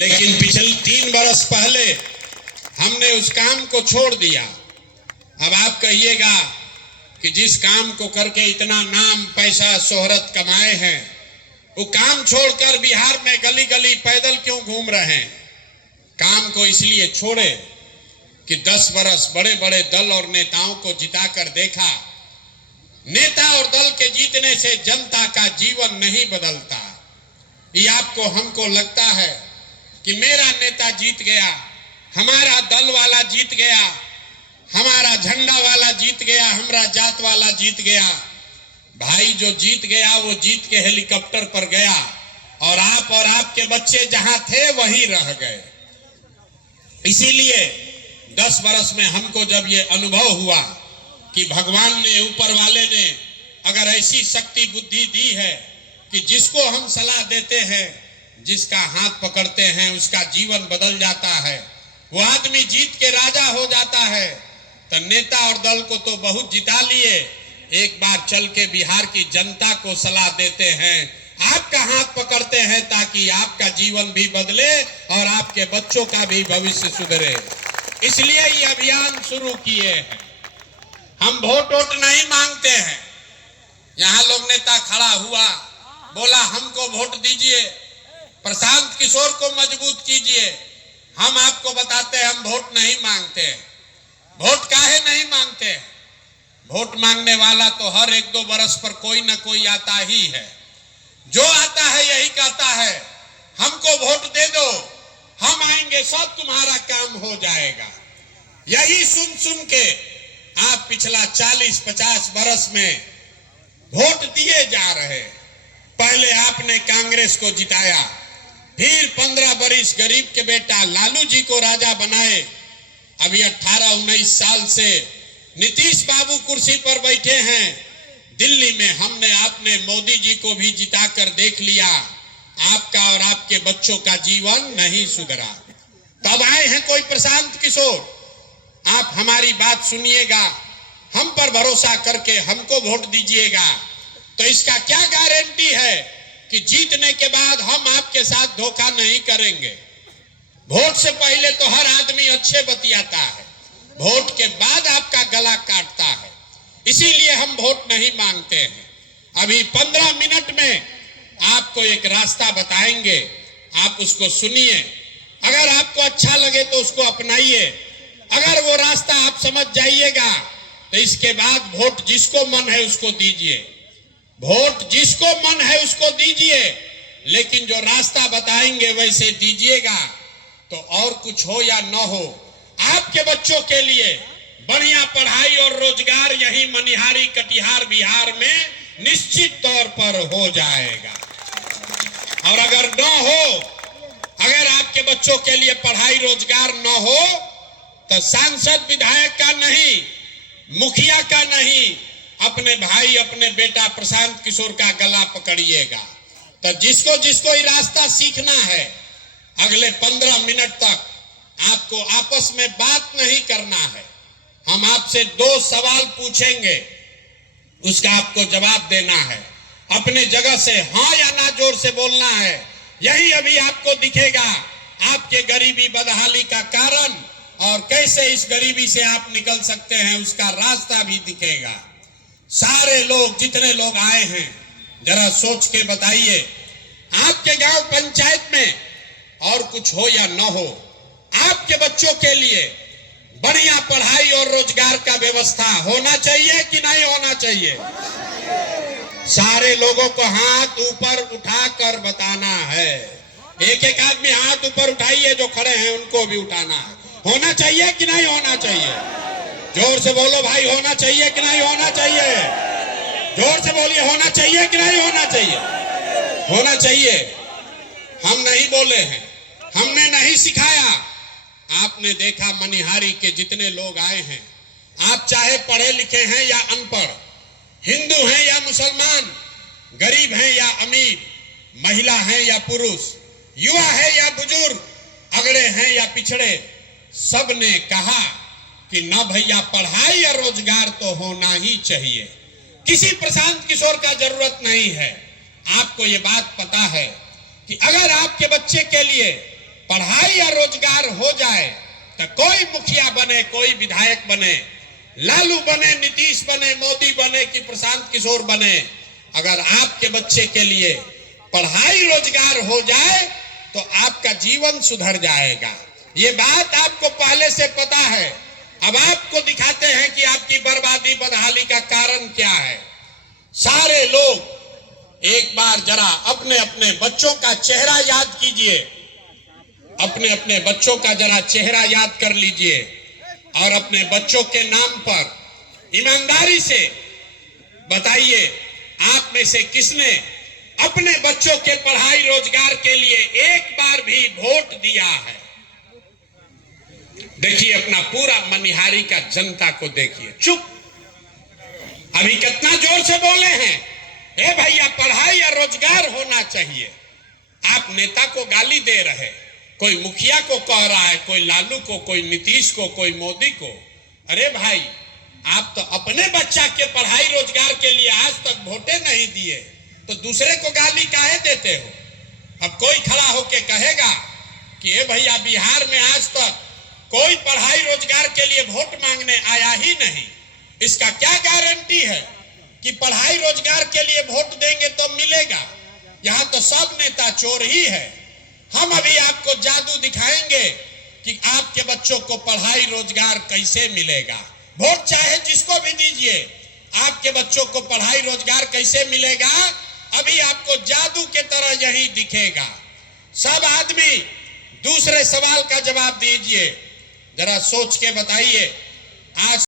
लेकिन पिछले 3 बरस पहले हमने उस काम को छोड़ दिया। अब आप कहिएगा कि जिस काम को करके इतना नाम पैसा शोहरत कमाए हैं, वो काम छोड़कर बिहार में गली गली पैदल क्यों घूम रहे हैं? काम को इसलिए छोड़े कि 10 बरस बड़े बड़े दल और नेताओं को जिताकर देखा, नेता और दल के जीतने से जनता का जीवन नहीं बदलता। ये आपको हमको लगता है कि मेरा नेता जीत गया, हमारा दल वाला जीत गया, हमारा झंडा वाला जीत गया, हमारा जात वाला जीत गया। भाई जो जीत गया वो जीत के हेलीकॉप्टर पर गया और आपके बच्चे जहां थे वहीं रह गए। इसीलिए 10 बरस में हमको जब ये अनुभव हुआ कि भगवान ने, ऊपर वाले ने अगर ऐसी शक्ति बुद्धि दी है कि जिसको हम सलाह देते हैं, जिसका हाथ पकड़ते हैं, उसका जीवन बदल जाता है, वो आदमी जीत के राजा हो जाता है। तो नेता और दल को तो बहुत जिता लिए, एक बार चल के बिहार की जनता को सलाह देते हैं, आपका हाथ पकड़ते हैं ताकि आपका जीवन भी बदले और आपके बच्चों का भी भविष्य सुधरे। इसलिए ये अभियान शुरू किए हैं। हम वोट नहीं मांगते हैं। यहाँ लोग नेता खड़ा हुआ, बोला हमको वोट दीजिए, प्रशांत किशोर को मजबूत कीजिए। हम आपको बताते हैं हम वोट नहीं मांगते। वोट काहे नहीं मांगते? वोट मांगने वाला तो हर 1-2 बरस पर कोई ना कोई आता ही है। जो आता है यही कहता है हमको वोट दे दो, हम आएंगे, सब तुम्हारा काम हो जाएगा। यही सुन सुन के आप पिछला 40-50 बरस में वोट दिए जा रहे। पहले आपने कांग्रेस को जिताया, फिर 15 बरिस गरीब के बेटा लालू जी को राजा बनाए। अभी 18-19 साल से नीतीश बाबू कुर्सी पर बैठे हैं। दिल्ली में हमने आपने मोदी जी को भी जिताकर देख लिया, आपका और आपके बच्चों का जीवन नहीं सुधरा। तब आए हैं कोई प्रशांत किशोर। आप हमारी बात सुनिएगा, हम पर भरोसा करके हमको वोट दीजिएगा। तो इसका क्या गारंटी है कि जीतने के बाद हम आपके साथ धोखा नहीं करेंगे? वोट से पहले तो हर आदमी अच्छे बतियाता है, वोट के बाद आपका गला काटता है। इसीलिए हम वोट नहीं मांगते हैं। अभी 15 मिनट में आपको एक रास्ता बताएंगे, आप उसको सुनिए। अगर आपको अच्छा लगे तो उसको अपनाइए। अगर वो रास्ता आप समझ जाइएगा तो इसके बाद वोट जिसको मन है उसको दीजिए। वोट जिसको मन है उसको दीजिए, लेकिन जो रास्ता बताएंगे वैसे दीजिएगा। तो और कुछ हो या न हो, आपके बच्चों के लिए बढ़िया पढ़ाई और रोजगार यही मनिहारी कटिहार बिहार में निश्चित तौर पर हो जाएगा। और अगर न हो, अगर आपके बच्चों के लिए पढ़ाई रोजगार न हो, तो सांसद विधायक का नहीं, मुखिया का नहीं, अपने भाई अपने बेटा प्रशांत किशोर का गला पकड़िएगा। तो जिसको जिसको ये रास्ता सीखना है, अगले 15 मिनट तक आपको आपस में बात नहीं करना है। हम आपसे 2 सवाल पूछेंगे, उसका आपको जवाब देना है। अपने जगह से हाँ या ना जोर से बोलना है। यही अभी आपको दिखेगा आपके गरीबी बदहाली का कारण, और कैसे इस गरीबी से आप निकल सकते हैं उसका रास्ता भी दिखेगा। सारे लोग, जितने लोग आए हैं, जरा सोच के बताइए, आपके गांव पंचायत में और कुछ हो या न हो, आपके बच्चों के लिए बढ़िया पढ़ाई और रोजगार का व्यवस्था होना चाहिए कि नहीं होना चाहिए? सारे लोगों को हाथ ऊपर उठाकर बताना है। एक एक आदमी हाथ ऊपर उठाइए, जो खड़े हैं उनको भी उठाना है। होना चाहिए कि नहीं होना चाहिए? जोर से बोलो भाई, होना चाहिए कि नहीं होना चाहिए? जोर से बोलिए, होना चाहिए कि नहीं होना चाहिए? होना चाहिए। हम नहीं बोले हैं, हमने नहीं सिखाया। आपने देखा मनिहारी के जितने लोग आए हैं, आप चाहे पढ़े लिखे हैं या अनपढ़, हिंदू हैं या मुसलमान, गरीब हैं या अमीर, महिला हैं या पुरुष, युवा है या बुजुर्ग, अगड़े हैं या पिछड़े, सब ने कहा कि न भैया, पढ़ाई और रोजगार तो होना ही चाहिए। किसी प्रशांत किशोर का जरूरत नहीं है। आपको ये बात पता है कि अगर आपके बच्चे के लिए पढ़ाई और रोजगार हो जाए तो कोई मुखिया बने, कोई विधायक बने, लालू बने, नीतीश बने, मोदी बने कि प्रशांत किशोर बने, अगर आपके बच्चे के लिए पढ़ाई रोजगार हो जाए तो आपका जीवन सुधर जाएगा। ये बात आपको पहले से पता है। अब आपको दिखाते हैं कि आपकी बर्बादी बदहाली का कारण क्या है। सारे लोग एक बार जरा अपने अपने बच्चों का चेहरा याद कीजिए, अपने अपने बच्चों का जरा चेहरा याद कर लीजिए और अपने बच्चों के नाम पर ईमानदारी से बताइए, आप में से किसने अपने बच्चों के पढ़ाई रोजगार के लिए एक बार भी वोट दिया है? देखिए अपना पूरा मनिहारी का जनता को देखिए। चुप, अभी कितना जोर से बोले हैं, ए भैया पढ़ाई और रोजगार होना चाहिए। आप नेता को गाली दे रहे, कोई मुखिया को कह रहा है, कोई लालू को, कोई नीतीश को, कोई मोदी को। अरे भाई, आप तो अपने बच्चा के पढ़ाई रोजगार के लिए आज तक वोटे नहीं दिए, तो दूसरे को गाली काहे देते हो? अब कोई खड़ा होके कहेगा कि ए भैया बिहार में आज तक कोई पढ़ाई रोजगार के लिए वोट मांगने आया ही नहीं, इसका क्या गारंटी है कि पढ़ाई रोजगार के लिए वोट देंगे तो मिलेगा? यहाँ तो सब नेता चोर ही है। हम अभी आपको जादू दिखाएंगे कि आपके बच्चों को पढ़ाई रोजगार कैसे मिलेगा। वोट चाहे जिसको भी दीजिए, आपके बच्चों को पढ़ाई रोजगार कैसे मिलेगा, अभी आपको जादू के तरह यही दिखेगा। सब आदमी दूसरे सवाल का जवाब दीजिए, जरा सोच के बताइए। आज